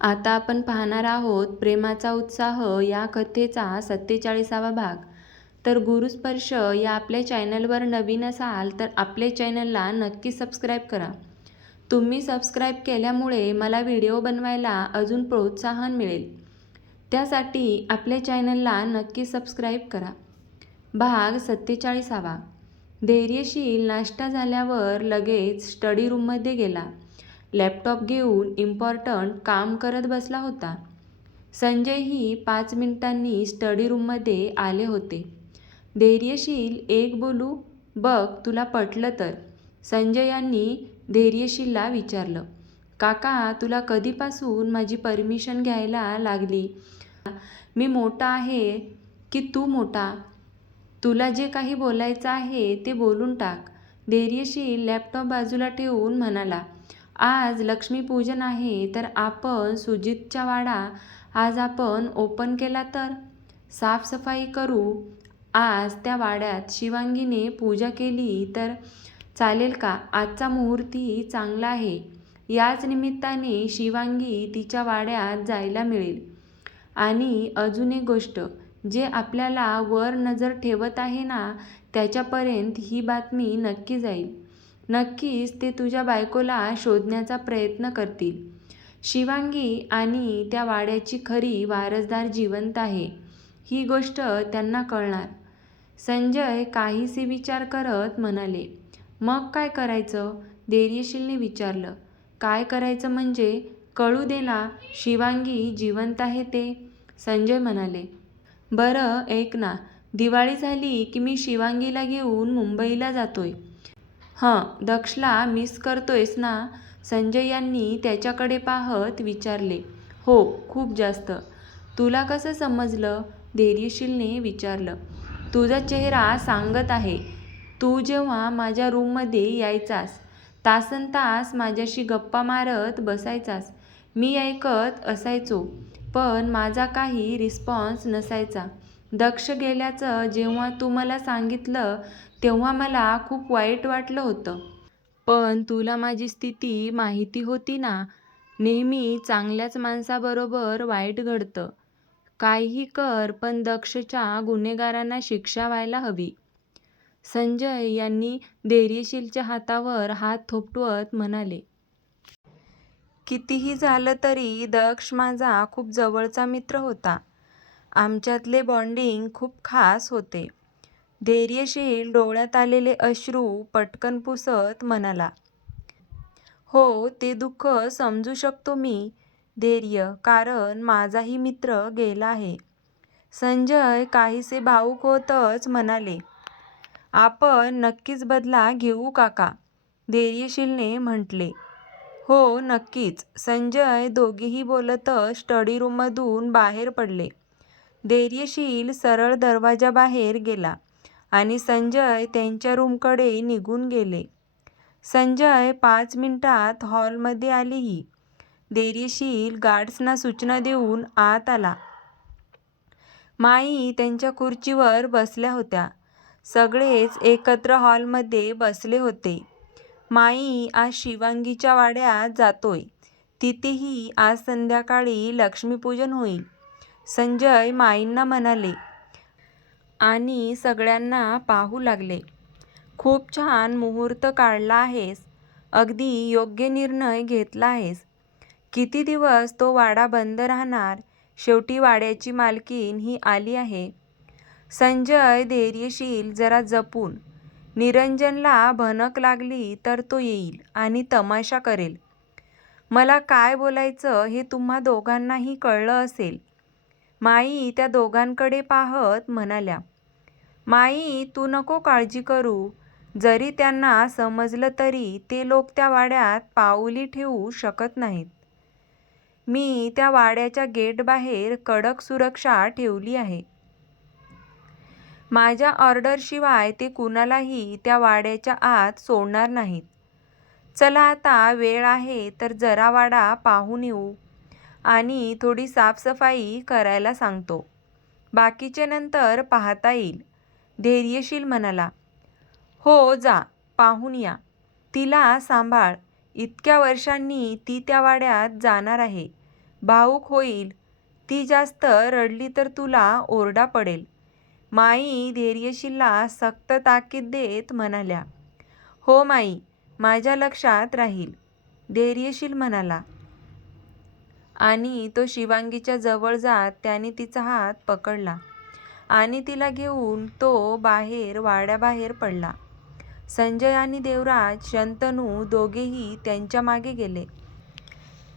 आता आपण पाहणार आहोत प्रेमाचा उत्साह या कथेचा सत्तेचाळीसावा भाग. तर गुरुस्पर्श या आपल्या चॅनलवर नवीन असाल तर आपले चॅनलला नक्की सबस्क्राईब करा. तुम्ही सबस्क्राईब केल्यामुळे मला व्हिडिओ बनवायला अजून प्रोत्साहन मिळेल. त्यासाठी आपल्या चॅनलला नक्की सबस्क्राईब करा. भाग सत्तेचाळीसावा. धैर्यशील नाश्ता झाल्यावर लगेच स्टडी रूममध्ये गेला. लॅपटॉप घेऊन इम्पॉर्टंट काम करत बसला होता. संजयही पाच मिनिटांनी स्टडी रूममध्ये आले होते. धैर्यशील एक बोलू? बघ तुला पटलं तर. संजय यांनी धैर्यशीलला विचारलं काका तुला कधीपासून माझी परमिशन घ्यायला लागली? मी मोठा आहे की तू मोठा? तुला जे काही बोलायचं आहे ते बोलून टाक. धैर्यशील लॅपटॉप बाजूला ठेवून म्हणाला आज लक्ष्मीपूजन आहे तर आपण सुजितचा वाडा आज आपण ओपन केला तर? साफसफाई करू. आज त्या वाड्यात शिवांगीने पूजा केली तर चालेल का? आजचा मुहूर्तही चांगला आहे. याच निमित्ताने शिवांगी तिच्या वाड्यात जायला मिळेल. आणि अजून एक गोष्ट जे आपल्याला वर नजर ठेवत आहे ना त्याच्यापर्यंत ही बातमी नक्की जाईल. नक्कीच ते तुझ्या बायकोला शोधण्याचा प्रयत्न करतील. शिवांगी आणि त्या वाड्याची खरी वारसदार जिवंत आहे. ही गोष्ट त्यांना कळणार. संजय काहीसे विचार करत म्हणाले मग काय करायचं? धैर्यशीलने विचारलं. काय करायचं म्हणजे? कळू दे ना शिवांगी जिवंत आहे ते. संजय म्हणाले बरं ऐक ना. दिवाळी झाली की मी शिवांगीला घेऊन मुंबईला जातोय. हं दक्षला मिस करतोयस ना? संजय यांनी त्याच्याकडे पाहत विचारले. हो खूप जास्त. तुला कसं समजलं? धैर्यशीलने विचारलं. तुझा चेहरा सांगत आहे. तू जेव्हा माझ्या रूममध्ये यायचास तासन तास माझ्याशी गप्पा मारत बसायचास. मी ऐकत असायचो पण माझा काही रिस्पॉन्स नसायचा. दक्ष गेल्याचं जेव्हा तू मला सांगितलं तेव्हा मला खूप वाईट वाटलं होतं. पण तुला माझी स्थिती माहिती होती ना? नेहमी चांगल्याच माणसाबरोबर वाईट घडतं. काहीही कर पण दक्षच्या गुन्हेगारांना शिक्षा व्हायला हवी. संजय यांनी धैर्यशीलच्या हातावर हात थोपटवत म्हणाले कितीही झालं तरी दक्ष माझा खूप जवळचा मित्र होता. आमच्यातले बॉन्डिंग खूप खास होते. धैर्यशील डोळ्यात आलेले अश्रू पटकन पुसत म्हणाला हो ते दुःख समजू शकतो मी. धैर्य कारण माझाही मित्र गेला आहे. संजय काहीसे भाऊक होतच म्हणाले आपण नक्कीच बदला घेऊ काका धैर्यशीलने म्हटले. हो नक्कीच. संजय दोघेही बोलतच स्टडी रूममधून बाहेर पडले. धैर्यशील सरळ दरवाजाबाहेर गेला. आणि संजय त्यांच्या रूमकडे निघून गेले. संजय पाच मिनिटात हॉलमध्ये आलीही. देरीशील गार्ड्सना सूचना देऊन आत आला. माई त्यांच्या खुर्चीवर बसल्या होत्या. सगळेच एकत्र हॉलमध्ये बसले होते. माई आज शिवांगीच्या वाड्यात जातोय. तिथेही आज संध्याकाळी लक्ष्मीपूजन होईल. संजय माईंना म्हणाले आणि सगळ्यांना पाहू लागले. खूप छान मुहूर्त काढला आहेस. अगदी योग्य निर्णय घेतला आहेस. किती दिवस तो वाडा बंद राहणार? शेवटी वाड्याची मालकीन ही आली आहे. संजय धैर्यशील जरा जपून. निरंजनला भनक लागली तर तो येईल आणि तमाशा करेल. मला काय बोलायचं हे तुम्हा दोघांनाही कळलं असेल. माई त्या दोघांकडे पाहत म्हणाल्या माई तू नको काळजी करू. जरी त्यांना समजलं तरी ते लोक त्या वाड्यात पाऊली ठेवू शकत नाहीत. मी त्या वाड्याच्या गेटबाहेर कडक सुरक्षा ठेवली आहे. माझ्या ऑर्डरशिवाय ते कुणालाही त्या वाड्याच्या आत सोडणार नाहीत. चला आता वेळ आहे तर जरा वाडा पाहून येऊ. आणि थोडी साफसफाई करायला सांगतो. बाकीचे नंतर पाहता येईल. धैर्यशील म्हणाला हो जा पाहून या. तिला सांभाळ. इतक्या वर्षांनी ती त्या वाड्यात जाणार आहे. भाऊक होईल. ती जास्त रडली तर तुला ओरडा पडेल. माई धैर्यशीलला सक्त ताकीद देत म्हणाल्या हो माई माझ्या लक्षात राहील. धैर्यशील म्हणाला आणि तो शिवांगीच्या जवळ जात त्याने तिचा हात पकडला आणि तिला घेऊन तो बाहेर वाड्याबाहेर पडला. संजय आणि देवराज शंतनू दोघेही त्यांच्या मागे गेले.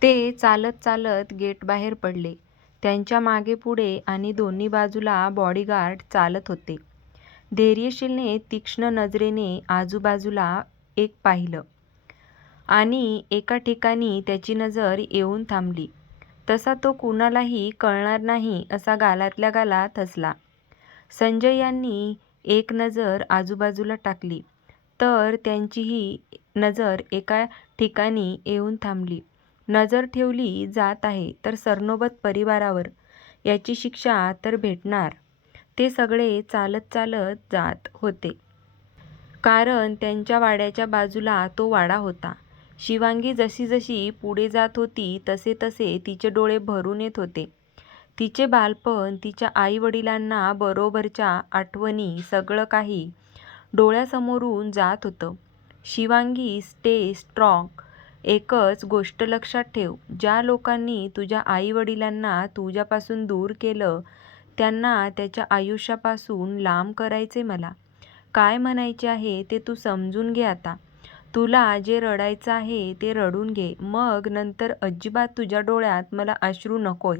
ते चालत चालत गेट बाहेर पडले. त्यांच्या मागे पुढे आणि दोन्ही बाजूला बॉडीगार्ड चालत होते. धैर्यशीलने तीक्ष्ण नजरेने आजूबाजूला एक पाहिलं आणि एका ठिकाणी त्याची नजर येऊन थांबली. तसा तो कुणालाही कळणार नाही असा गालातल्या गालात हसला संजय यांनी एक नजर आजूबाजूला टाकली तर त्यांचीही नजर एका ठिकाणी येऊन थांबली. नजर ठेवली जात आहे तर सरनोबत परिवारावर. याची शिक्षा तर भेटणार. ते सगळे चालत चालत जात होते. कारण त्यांच्या वाड्याच्या बाजूला तो वाडा होता. शिवांगी जशी जशी पुढे जात होती तसे तसे तिचे डोळे भरून येत होते. तिचे बालपण तिच्या आईवडिलांना बरोबरच्या आठवणी सगळं काही डोळ्यासमोरून जात होतं. शिवांगी स्टे स्ट्रॉंग एकच गोष्ट लक्षात ठेव. ज्या लोकांनी तुझ्या आईवडिलांना तुझ्यापासून दूर केलं त्यांना त्याच्या आयुष्यापासून लांब करायचे मला. काय म्हणायचे आहे ते तू समजून घे आता. तुला जे रडायचं आहे ते रडून घे. मग नंतर अजिबात तुझ्या डोळ्यात मला अश्रू नकोय.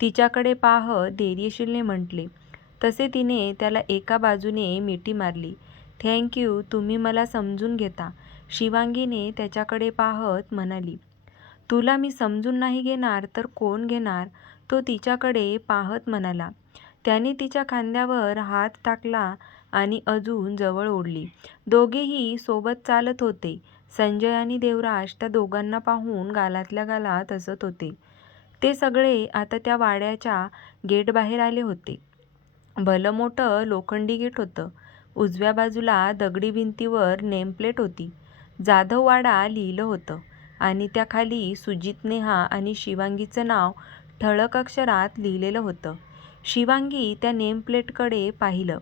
तिच्याकडे पाहत धैर्यशीलने म्हटले. तसे तिने त्याला एका बाजूने मिठी मारली. थँक्यू तुम्ही मला समजून घेता शिवांगीने त्याच्याकडे पाहत म्हणाली. तुला मी समजून नाही घेणार तर कोण घेणार? तो तिच्याकडे पाहत म्हणाला. त्याने तिच्या खांद्यावर हात टाकला आणि अजून जवळ ओढली. दोघेही सोबत चालत होते. संजय आणि देवराज त्या दोघांना पाहून गालातल्या गालात हसत होते. ते सगळे आता त्या वाड्याच्या गेटबाहेर आले होते. भलं मोठं लोखंडी गेट होतं. उजव्या बाजूला दगडी भिंतीवर नेमप्लेट होती. जाधव वाडा लिहिलं होतं. आणि त्याखाली सुजित नेहा आणि शिवांगीचं नाव ठळक अक्षरात लिहिलेलं होतं. शिवांगी त्या नेमप्लेटकडे पाहिलं.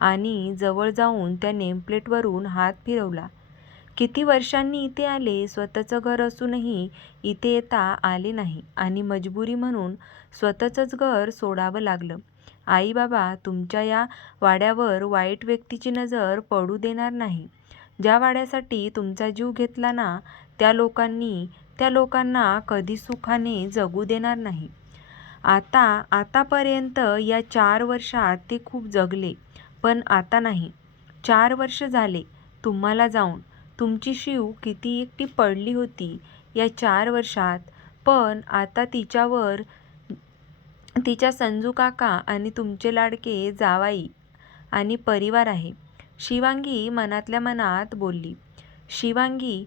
आणि जवळ जाऊन त्या नेमप्लेटवरून हात फिरवला. किती वर्षांनी इथे आले स्वतःचं घर असूनही इथे येता आले नाही आणि मजबुरी म्हणून स्वतःचंच घर सोडावं लागलं. आई बाबा तुमच्या या वाड्यावर वाईट व्यक्तीची नजर पडू देणार नाही. ज्या वाड्यासाठी तुमचा जीव घेतला ना त्या लोकांनी त्या लोकांना कधी सुखाने जगू देणार नाही. आता आतापर्यंत या चार वर्षात ते खूप जगले. पण आता नाही. चार वर्ष झाले तुम्हाला जाऊन तुमची शिव किती एकटी पडली होती या चार वर्षात. पण आता तिच्यावर तिच्या संजू काका आणि तुमचे लाडके जावाई आणि परिवार आहे. शिवांगी मनातल्या मनात बोलली. शिवांगी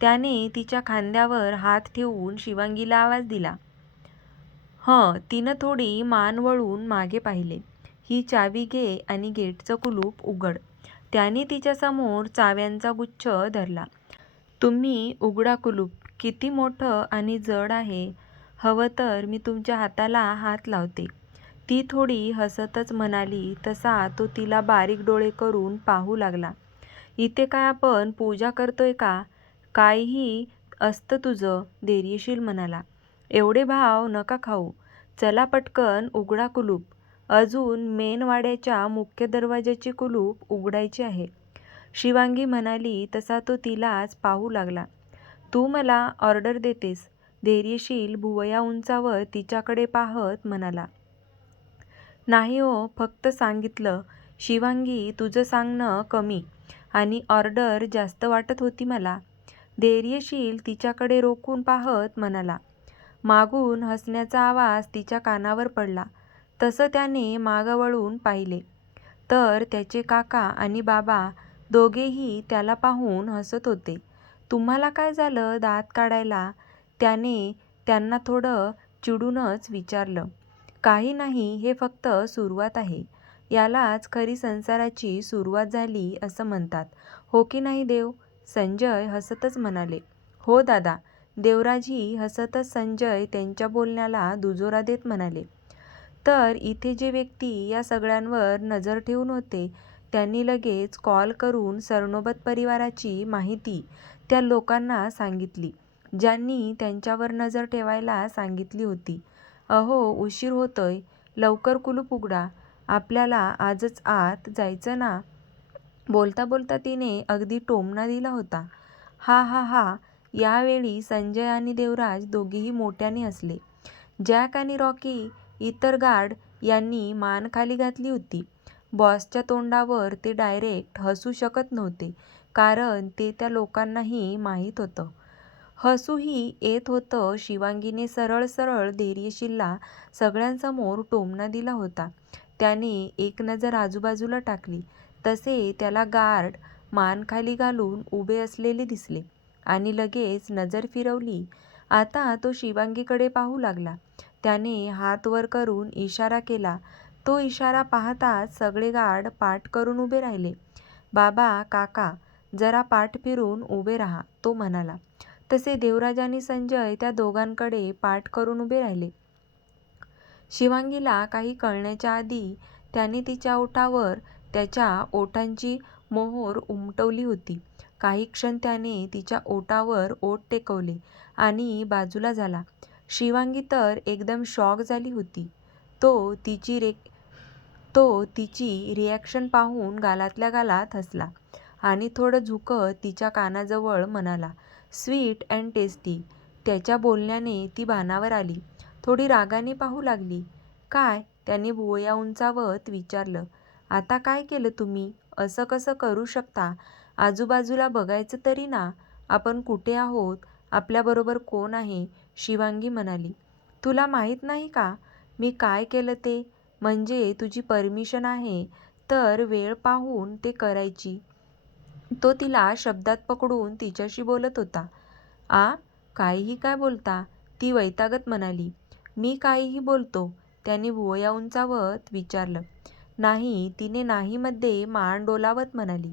त्याने तिच्या खांद्यावर हात ठेवून शिवांगीला आवाज दिला. हं तिनं थोडी मान वळून मागे पाहिले. ही चावी घे आणि गेटचं कुलूप उघड. त्याने तिच्यासमोर चाव्यांचा गुच्छ धरला. तुम्ही उघडा कुलूप. किती मोठं आणि जड आहे. हवं तर मी तुमच्या हाताला हात लावते. ती थोडी हसतच म्हणाली तसा तो तिला बारीक डोळे करून पाहू लागला. इथे काय आपण पूजा करतोय का? काहीही असतं तुझं धैर्यशील म्हणाला. एवढे भाव नका खाऊ. चला पटकन उघडा कुलूप. अजून मेनवाड्याच्या मुख्य दरवाजाची कुलूप उघडायची आहे. शिवांगी म्हणाली तसा तो तिलाच पाहू लागला. तू मला ऑर्डर देतेस. धैर्यशील भुवया उंचावर तिच्याकडे पाहत म्हणाला. नाही हो फक्त सांगितलं. शिवांगी तुझं सांगणं कमी. आणि ऑर्डर जास्त वाटत होती मला. धैर्यशील तिच्याकडे रोखून पाहत म्हणाला. मागून हसण्याचा आवाज तिच्या कानावर पडला. तसं त्याने मागं वळून पाहिले. तर त्याचे काका आणि बाबा दोघेही त्याला पाहून हसत होते. तुम्हाला काय झालं दात काढायला? त्याने त्यांना थोडं चिडूनच विचारलं. काही नाही हे फक्त सुरुवात आहे. यालाच खरी संसाराची सुरुवात झाली असं म्हणतात. हो की नाही देव? संजय हसतच म्हणाले. हो दादा देवराजही हसतच संजय त्यांच्या बोलण्याला दुजोरा देत म्हणाले. तर इथे जे व्यक्ती या सगळ्यांवर नजर ठेवून होते त्यांनी लगेच कॉल करून सरनोबत परिवाराची माहिती त्या लोकांना सांगितली ज्यांनी त्यांच्यावर नजर ठेवायला सांगितली होती. अहो उशीर होतोय, लवकर कुलूप उघडा, आपल्याला आजच आत जायचं ना? बोलता बोलता तिने अगदी टोमणा दिला होता. हा हा हा यावेळी संजय आणि देवराज दोघेही मोठ्याने हसले. जॅक आणि रॉकी इतर गार्ड यांनी मान खाली घातली होती. बॉसच्या तोंडावर ते डायरेक्ट हसू शकत नव्हते कारण ते त्या लोकांनाही माहीत होतं. हसूही येत होतं. शिवांगीने सरळ सरळ धैर्यशीलला सगळ्यांसमोर टोमणा दिला होता. त्याने एक नजर आजूबाजूला टाकली तसे त्याला गार्ड मान खाली घालून उभे असलेले दिसले आणि लगेच नजर फिरवली. आता तो शिवांगीकडे पाहू लागला. त्याने हात वर करून इशारा केला. तो इशारा पाहताच सगळे गार्ड पाठ करून उभे राहिले. बाबा, काका, जरा पाठ फिरून उभे राहा, तो म्हणाला. तसे देवराज आणि संजय त्या दोघांकडे पाठ करून उभे राहिले. शिवांगीला काही कळण्याच्या आधी त्याने तिच्या ओठावर त्याच्या ओठांची मोहोर उमटवली होती. काही क्षण त्याने तिच्या ओठावर ओठ टेकवले आणि बाजूला झाला. शिवांगी तर एकदम शॉक झाली होती. तो तिची रेक तो तिची रिॲक्शन पाहून गालातल्या गालात हसला आणि थोडं झुकत तिच्या कानाजवळ म्हणाला, स्वीट अँड टेस्टी. त्याच्या बोलण्याने ती भानावर आली. थोडी रागाने पाहू लागली. काय? त्याने भुवया उंचावत विचारलं. आता काय केलं तुम्ही? असं कसं करू शकता? आजूबाजूला बघायचं तरी ना, आपण कुठे आहोत, आपल्याबरोबर कोण आहे? शिवांगी म्हणाली. तुला माहीत नाही का, मी काय केलं ते? म्हणजे तुझी परमिशन आहे तर वेळ पाहून ते करायची. तो तिला शब्दात पकडून तिच्याशी बोलत होता. आ? काहीही काय बोलता? ती वैतागत म्हणाली. मी काहीही बोलतो? त्याने भुवया उंचावत विचारलं. नाही, तिने नाही मध्ये मान डोलावत म्हणाली.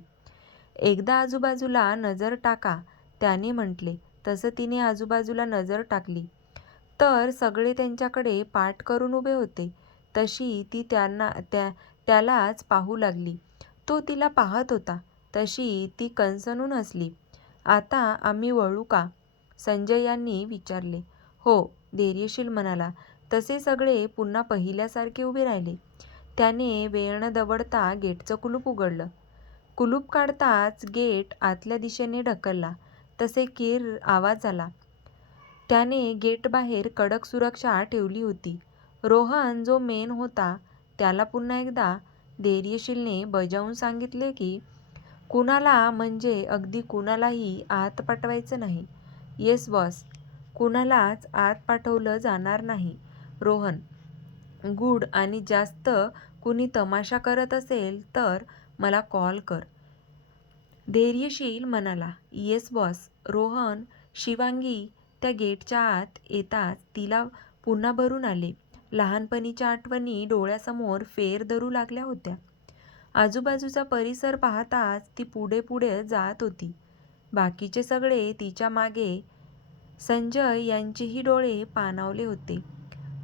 एकदा आजूबाजूला नजर टाका, त्याने म्हटले. तसं तिने आजूबाजूला नजर टाकली. तर सगळे त्यांच्याकडे पाठ करून उभे होते. तशी ती त्यांना त्या त्यालाच पाहू लागली. तो तिला पाहत होता. तशी ती कणसणून हसली. आता आम्ही वळू का? संजय यांनी विचारले. हो, धैर्यशील म्हणाला. तसे सगळे पुन्हा पहिल्यासारखे उभे राहिले. त्याने वेळ न दवडता गेटचं कुलूप उघडलं. कुलूप काढताच गेट आतल्या दिशेने ढकलला तसे कीर आवाज आला. त्याने गेटबाहेर कडक सुरक्षा ठेवली होती. रोहन जो मेन होता त्याला पुन्हा एकदा धैर्यशीलने बजावून सांगितले की कुणाला म्हणजे अगदी कुणालाही आत पाठवायचं नाही. Yes boss. कुणालाच आत पाठवलं जाणार नाही. रोहन. गुड आणि जास्त कुणी तमाशा करत असेल तर मला कॉल कर. धैर्यशील म्हणाला. Yes boss. रोहन. शिवांगी त्या गेटच्या आत येताच तिला पुन्हा भरून आले. लहानपणीच्या आठवणी डोळ्यासमोर फेर धरू लागल्या होत्या. आजूबाजूचा परिसर पाहताच ती पुढे पुढे जात होती. बाकीचे सगळे तिच्यामागे. संजय यांचेही डोळे पाणावले होते.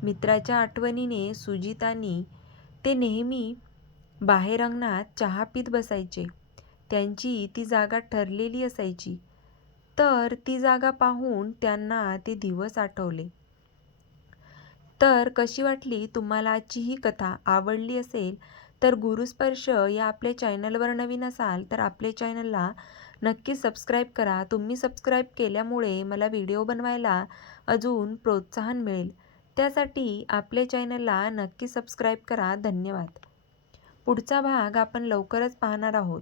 मित्राच्या आठवणीने सुजितांनी ते नेहमी बाहेर अंगणात चहा पीत बसायचे. त्यांची ती जागा ठरलेली असायची. तर ती जागा पाहून त्यांना ते दिवस आठवले. तर कशी वाटली तुम्हाला आजची ही कथा? आवडली असेल तर गुरुस्पर्श या आपल्या चॅनलवर नवीन असाल तर आपल्या चॅनलला नक्की सबस्क्राईब करा. तुम्ही सबस्क्राईब केल्यामुळे मला व्हिडिओ बनवायला अजून प्रोत्साहन मिळेल. त्यासाठी आपल्या चॅनलला नक्की सबस्क्राईब करा. धन्यवाद. पुढचा भाग आपण लवकरच पाहणार आहोत.